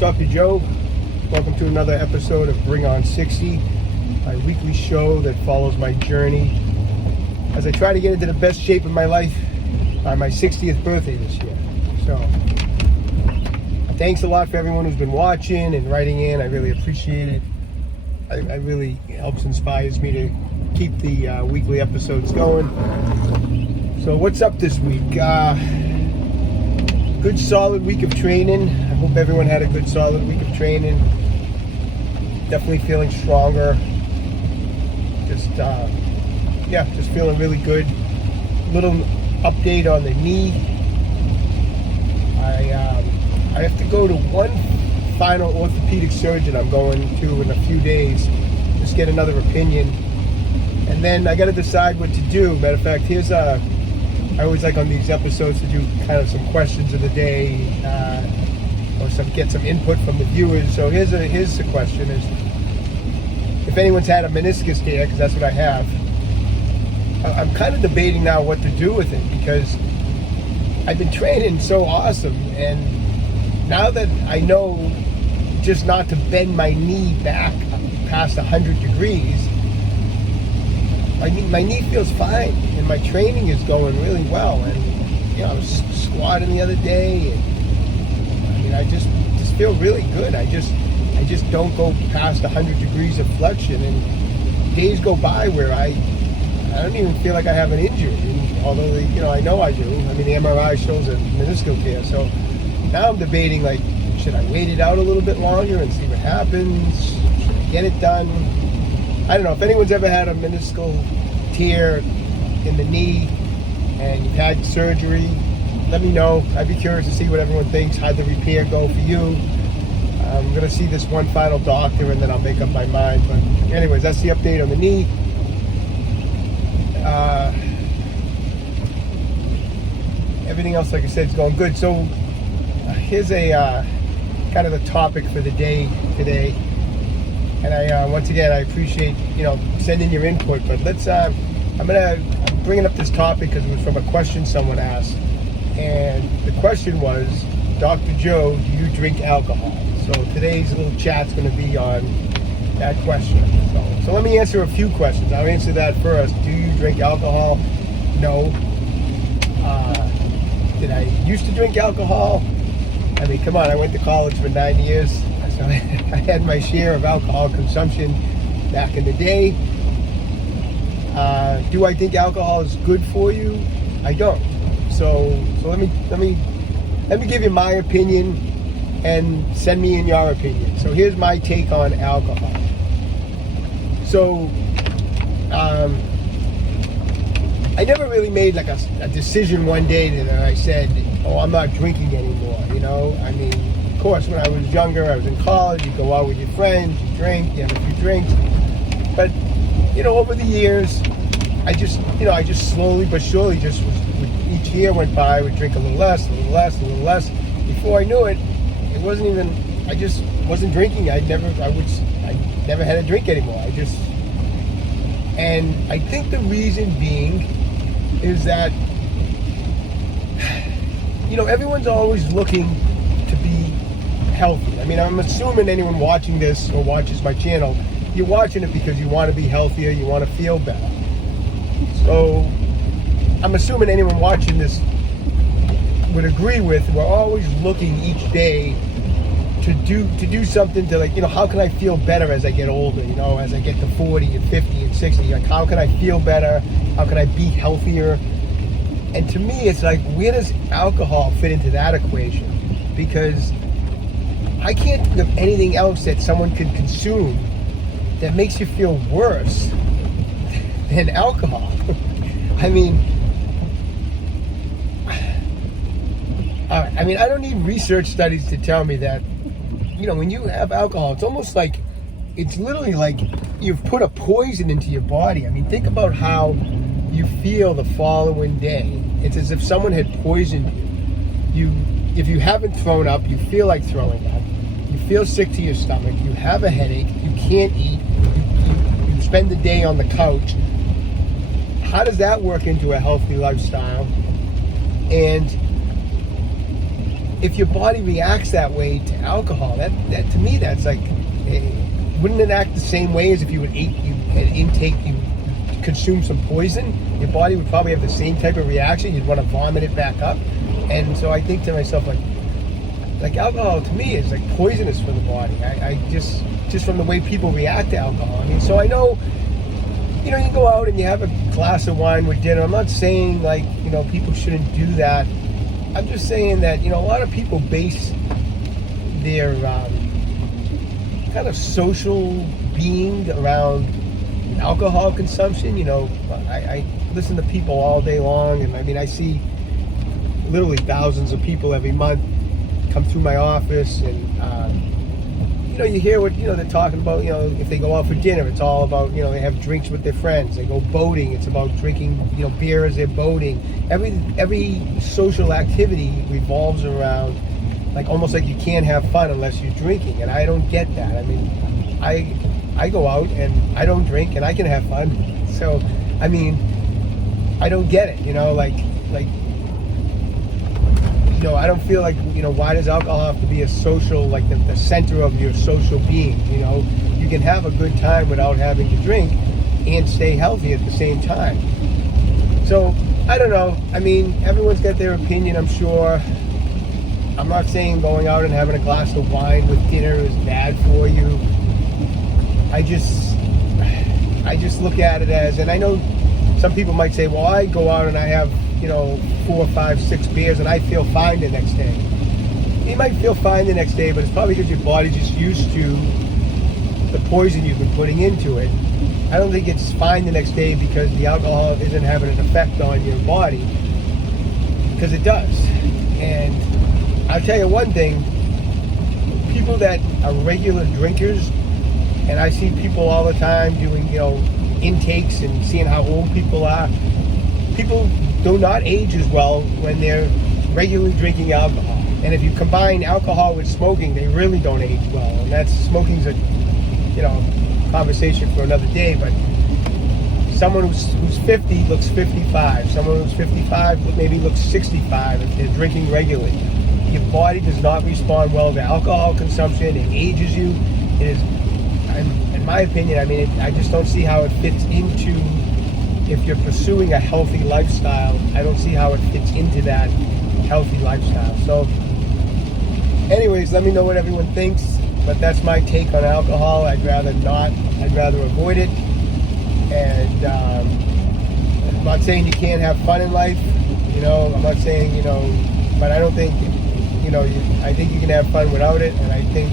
Dr. Joe. Welcome to another episode of Bring On 60, my weekly show that follows my journey as I try to get into the best shape of my life by my 60th birthday this year. So, thanks a lot for everyone who's been watching and writing in. I really appreciate it. I really helps inspires me to keep the weekly episodes going. So what's up this week? Good solid week of training. I hope everyone had a good solid week of training. Definitely feeling stronger. Just feeling really good. Little update on the knee. I have to go to one final orthopedic surgeon I'm going to in a few days. Just get another opinion. And then I got to decide what to do. Matter of fact, I always like on these episodes to do kind of some questions of the day, or get some input from the viewers. So here's the question: is if anyone's had a meniscus tear, because that's what I have. I'm kind of debating now what to do with it, because I've been training so awesome, and now that I know just not to bend my knee back past 100 degrees, my knee feels fine, and my training is going really well. And I was squatting the other day, and I just feel really good. I just don't go past 100 degrees of flexion, and days go by where I don't even feel like I have an injury. And although I know I do. I mean, the MRI shows a meniscal tear. So now I'm debating, like, should I wait it out a little bit longer and see what happens? Should I get it done? I don't know. If anyone's ever had a meniscal tear in the knee and you've had surgery, let me know. I'd be curious to see what everyone thinks. How'd the repair go for you? I'm going to see this one final doctor, and then I'll make up my mind. But anyways, that's the update on the knee. Everything else, like I said, is going good. So here's a kind of the topic for the day today. And once again, I appreciate sending your input. But let's I'm bringing up this topic because it was from a question someone asked, and the question was, Dr. Joe, do you drink alcohol? So today's little chat's going to be on that question. So let me answer a few questions. I'll answer that first. Do you drink alcohol? No. Did I used to drink alcohol? I mean, come on, I went to college for 9 years. So I had my share of alcohol consumption back in the day. Do I think alcohol is good for you? I don't. So let me give you my opinion and send me in your opinion. So here's my take on alcohol. So I never really made like a decision one day that I said, oh, I'm not drinking anymore. I mean, of course, when I was younger, I was in college, you go out with your friends, you drink, you have a few drinks. But, over the years, I just slowly but surely each year went by, I would drink a little less, a little less, a little less. Before I knew it, I just wasn't drinking. I never had a drink anymore. And I think the reason being is that, everyone's always looking to be healthy. I mean, I'm assuming anyone watching this or watches my channel, you're watching it because you want to be healthier, you want to feel better. So I'm assuming anyone watching this would agree with, we're always looking each day to do something to, like, how can I feel better as I get older, as I get to 40 and 50 and 60, like, how can I feel better? How can I be healthier? And to me, it's like, where does alcohol fit into that equation? Because I can't think of anything else that someone can consume that makes you feel worse than alcohol. I mean, I don't need research studies to tell me that, when you have alcohol, it's literally like you've put a poison into your body. I mean, think about how you feel the following day. It's as if someone had poisoned you. If you haven't thrown up, you feel like throwing up. You feel sick to your stomach. You have a headache. You can't eat. You spend the day on the couch. How does that work into a healthy lifestyle? And if your body reacts that way to alcohol, that to me, that's like, wouldn't it act the same way as if you consume some poison? Your body would probably have the same type of reaction. You'd want to vomit it back up. And so I think to myself, like alcohol to me is like poisonous for the body. I just from the way people react to alcohol. I mean, so I know, you go out and you have a glass of wine with dinner. I'm not saying like, people shouldn't do that. I'm just saying that, a lot of people base their kind of social being around alcohol consumption. I listen to people all day long, and I mean, I see literally thousands of people every month come through my office, and you hear what they're talking about. If they go out for dinner, it's all about they have drinks with their friends. They go boating, it's about drinking beer as they're boating. Every social activity revolves around almost like you can't have fun unless you're drinking, and I don't get that. I mean, I go out and I don't drink and I can have fun. So I mean, I don't get it. I don't feel like, why does alcohol have to be a social, the center of your social being? You can have a good time without having to drink and stay healthy at the same time. So, I don't know. I mean, everyone's got their opinion, I'm sure. I'm not saying going out and having a glass of wine with dinner is bad for you. I just look at it as, and I know some people might say, well, I go out and I have 4, 5, 6 beers and I feel fine the next day. You might feel fine the next day, but it's probably because your body's just used to the poison you've been putting into it. I don't think it's fine the next day because the alcohol isn't having an effect on your body, because it does. And I'll tell you one thing, people that are regular drinkers, and I see people all the time doing intakes and seeing how old people are, people do not age as well when they're regularly drinking alcohol. And if you combine alcohol with smoking, they really don't age well. And smoking's a conversation for another day. But someone who's 50 looks 55. Someone who's 55 maybe looks 65 if they're drinking regularly. Your body does not respond well to alcohol consumption. It ages you. It is, in my opinion, I mean, I just don't see how it fits into, if you're pursuing a healthy lifestyle, I don't see how it fits into that healthy lifestyle. So anyways, let me know what everyone thinks, but that's my take on alcohol. I'd rather not. I'd rather avoid it. And I'm not saying you can't have fun in life. I'm not saying, but I don't think, I think you can have fun without it. And I think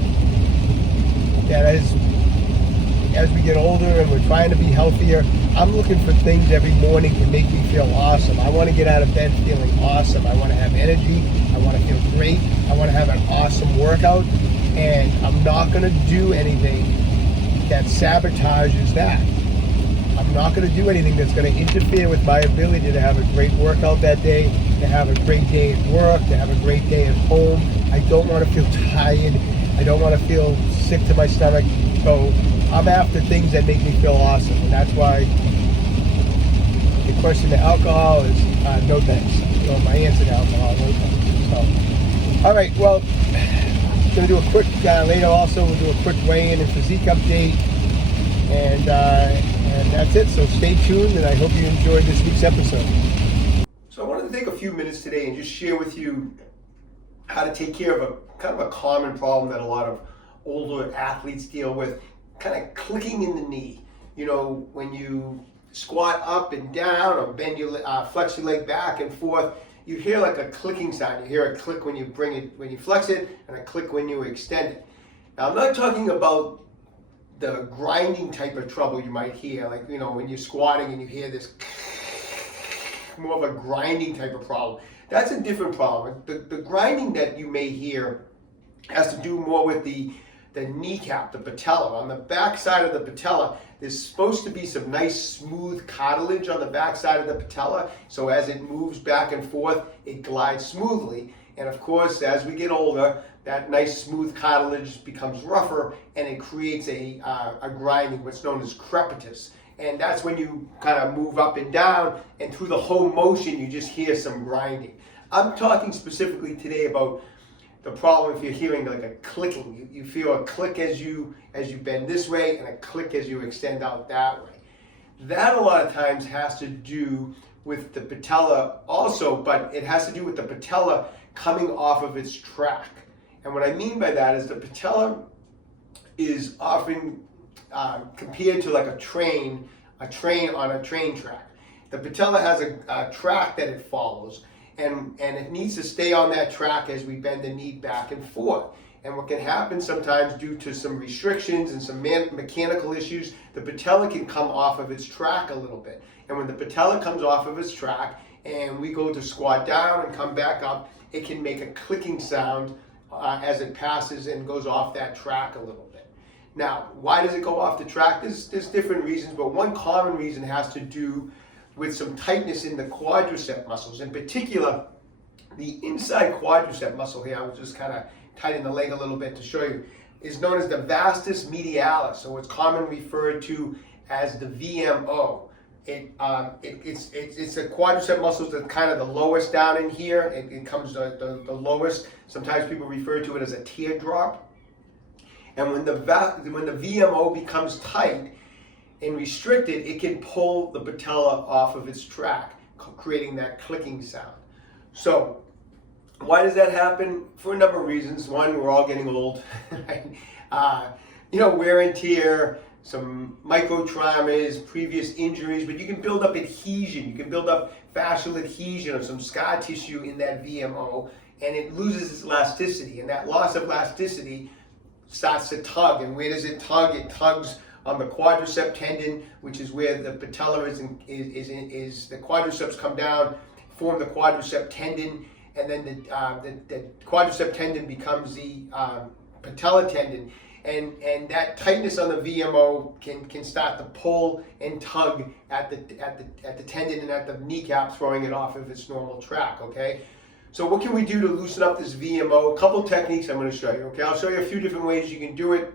that as we get older and we're trying to be healthier, I'm looking for things every morning to make me feel awesome. I want to get out of bed feeling awesome. I want to have energy. I want to feel great. I want to have an awesome workout. And I'm not going to do anything that sabotages that. I'm not going to do anything that's going to interfere with my ability to have a great workout that day, to have a great day at work, to have a great day at home. I don't want to feel tired. I don't want to feel sick to my stomach. So I'm after things that make me feel awesome. And that's why the question to alcohol is no thanks. So my answer to alcohol, no thanks. So, all right, well, going to do a quick, later also, we'll do a quick weigh-in and physique update. And that's it. So stay tuned, and I hope you enjoyed this week's episode. So I wanted to take a few minutes today and just share with you how to take care of a kind of a common problem that a lot of older athletes deal with, kind of clicking in the knee. When you squat up and down or bend your flex your leg back and forth, you hear like a clicking sound. You hear a click when you when you flex it, and a click when you extend it. Now I'm not talking about the grinding type of trouble you might hear, like when you're squatting and you hear this more of a grinding type of problem. That's a different problem. The grinding that you may hear has to do more with the kneecap, the patella. On the back side of the patella, there's supposed to be some nice smooth cartilage on the back side of the patella, so as it moves back and forth, it glides smoothly. And of course, as we get older, that nice smooth cartilage becomes rougher, and it creates a grinding, what's known as crepitus. And that's when you kind of move up and down, and through the whole motion, you just hear some grinding. I'm talking specifically today about the problem if you're hearing like a clicking. You feel a click as you bend this way and a click as you extend out that way. That a lot of times has to do with the patella also, but it has to do with the patella coming off of its track. And what I mean by that is the patella is often compared to like a train on a train track. The patella has a track that it follows, and it needs to stay on that track as we bend the knee back and forth. And what can happen sometimes due to some restrictions and some mechanical issues, the patella can come off of its track a little bit. And when the patella comes off of its track and we go to squat down and come back up, it can make a clicking sound as it passes and goes off that track a little bit. Now, why does it go off the track? There's different reasons, but one common reason has to do with some tightness in the quadricep muscles. In particular, the inside quadricep muscle here, I was just kind of tighten the leg a little bit to show you, is known as the vastus medialis, so it's commonly referred to as the VMO. It's the quadricep muscles that kind of the lowest down in here. It comes the lowest. Sometimes people refer to it as a teardrop. And when the VMO becomes tight and restricted, it can pull the patella off of its track, creating that clicking sound. So why does that happen? For a number of reasons. One, we're all getting old. Right? Wear and tear, some micro traumas, previous injuries, but you can build up adhesion. You can build up fascial adhesion or some scar tissue in that VMO, and it loses its elasticity. And that loss of elasticity starts to tug. And where does it tug? It tugs on the quadricep tendon, which is where the patella is the quadriceps come down, form the quadricep tendon, and then the quadricep tendon becomes the patella tendon. And that tightness on the VMO can start to pull and tug at the tendon and at the kneecap, throwing it off of its normal track, okay? So what can we do to loosen up this VMO? A couple techniques I'm going to show you, okay? I'll show you a few different ways you can do it,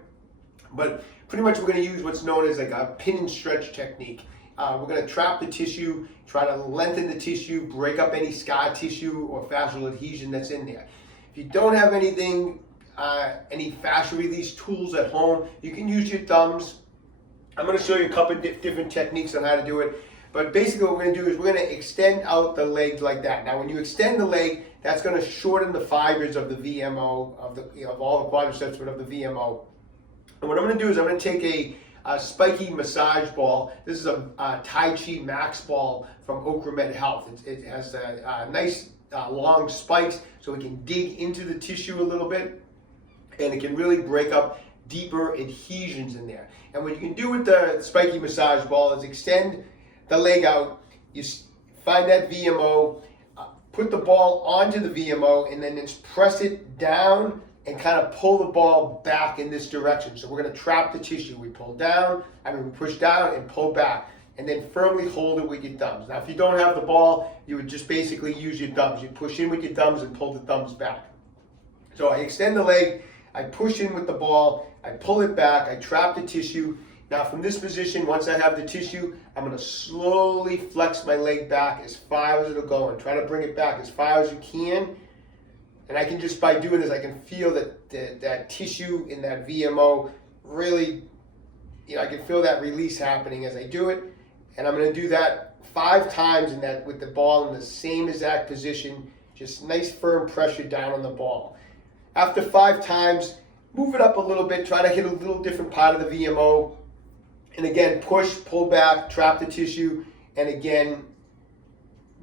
but pretty much we're going to use what's known as like a pin and stretch technique. We're going to trap the tissue, try to lengthen the tissue, break up any scar tissue or fascial adhesion that's in there. If you don't have anything, any fascial release tools at home, you can use your thumbs. I'm going to show you a couple of different techniques on how to do it. But basically what we're going to do is we're going to extend out the leg like that. Now when you extend the leg, that's going to shorten the fibers of the VMO, of all the quadriceps, but of the VMO. And what I'm going to do is I'm going to take a spiky massage ball. This is a Tai Chi Max ball from OcraMed Health. It has nice long spikes so it can dig into the tissue a little bit, and it can really break up deeper adhesions in there. And what you can do with the spiky massage ball is extend the leg out, you find that VMO, put the ball onto the VMO, and then just press it down and kind of pull the ball back in this direction. So we're going to trap the tissue. We pull down, we push down and pull back, and then firmly hold it with your thumbs. Now if you don't have the ball, you would just basically use your thumbs. You push in with your thumbs and pull the thumbs back. So I extend the leg, I push in with the ball, I pull it back, I trap the tissue. Now from this position, once I have the tissue, I'm going to slowly flex my leg back as far as it'll go and try to bring it back as far as you can. And I can just, by doing this, I can feel that tissue in that VMO really, I can feel that release happening as I do it. And I'm going to do that 5 times with the ball in the same exact position, just nice firm pressure down on the ball. After 5 times, move it up a little bit, try to hit a little different part of the VMO. And again, push, pull back, trap the tissue, and again,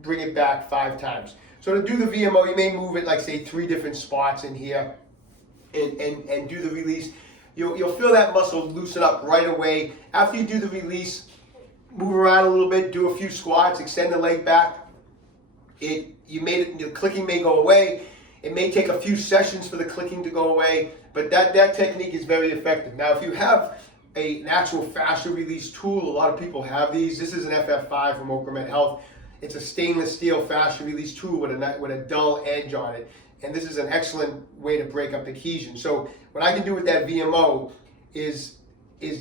bring it back 5 times. So to do the VMO, you may move it like say 3 different spots in here and do the release. You'll feel that muscle loosen up right away. After you do the release, move around a little bit, do a few squats, extend the leg back. The clicking may go away. It may take a few sessions for the clicking to go away, but that technique is very effective. Now, if you have an actual fascial release tool, a lot of people have these. This is an FF5 from OcraMed Health. It's a stainless steel fascial release tool with a dull edge on it. And this is an excellent way to break up adhesion. So what I can do with that VMO is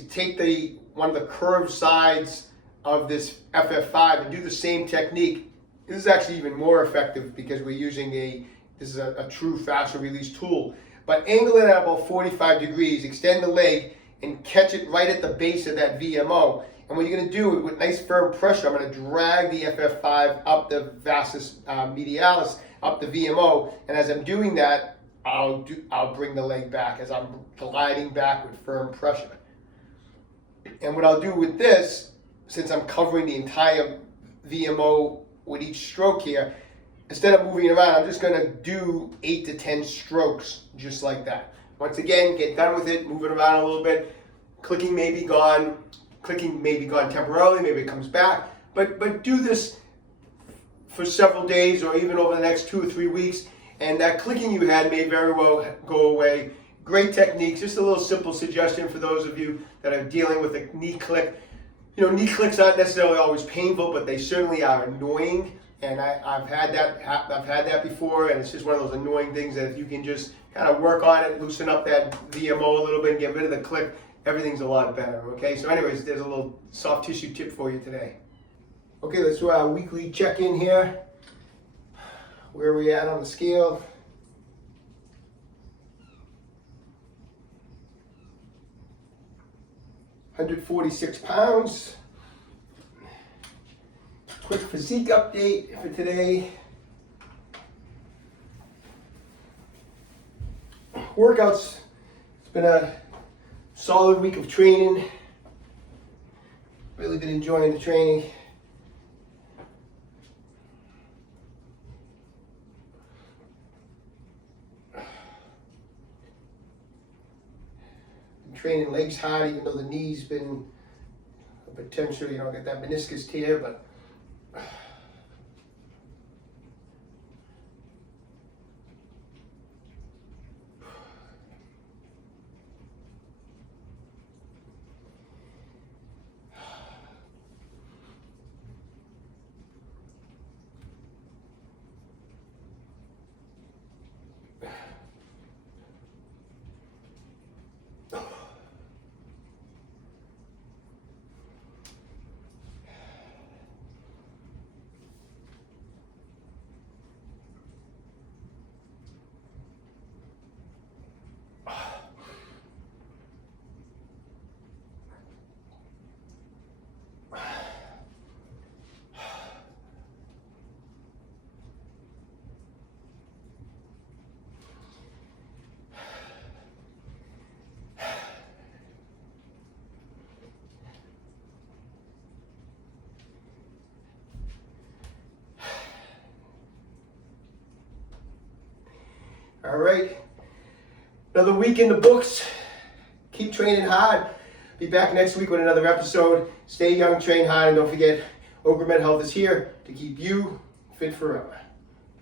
take one of the curved sides of this FF5 and do the same technique. This is actually even more effective because we're using This is a true fascial release tool. But angle it at about 45 degrees, extend the leg, and catch it right at the base of that VMO. And what you're going to do with nice firm pressure, I'm going to drag the FF5 up the vastus medialis, up the VMO. And as I'm doing that, I'll bring the leg back as I'm gliding back with firm pressure. And what I'll do with this, since I'm covering the entire VMO with each stroke here, instead of moving it around, I'm just going to do 8 to 10 strokes just like that. Once again, get done with it, move it around a little bit. Clicking may be gone. Clicking may be gone temporarily, maybe it comes back. But do this for several days or even over the next 2 or 3 weeks, and that clicking you had may very well go away. Great techniques. Just a little simple suggestion for those of you that are dealing with a knee click. You know, knee clicks aren't necessarily always painful, but they certainly are annoying. And I've had that before, and it's just one of those annoying things that if you can just kind of work on it, loosen up that VMO a little bit, and get rid of the click, everything's a lot better. Okay, so anyways, there's a little soft tissue tip for you today. Okay, let's do our weekly check-in here. Where are we at on the scale? £146. Quick physique update for today. Workouts. It's been a solid week of training. Really been enjoying the training. Been training legs hard, even though the knee's been a potential, get that meniscus tear, but all right, another week in the books. Keep training hard. Be back next week with another episode. Stay young, train hard, and don't forget, OcraMed Health is here to keep you fit forever.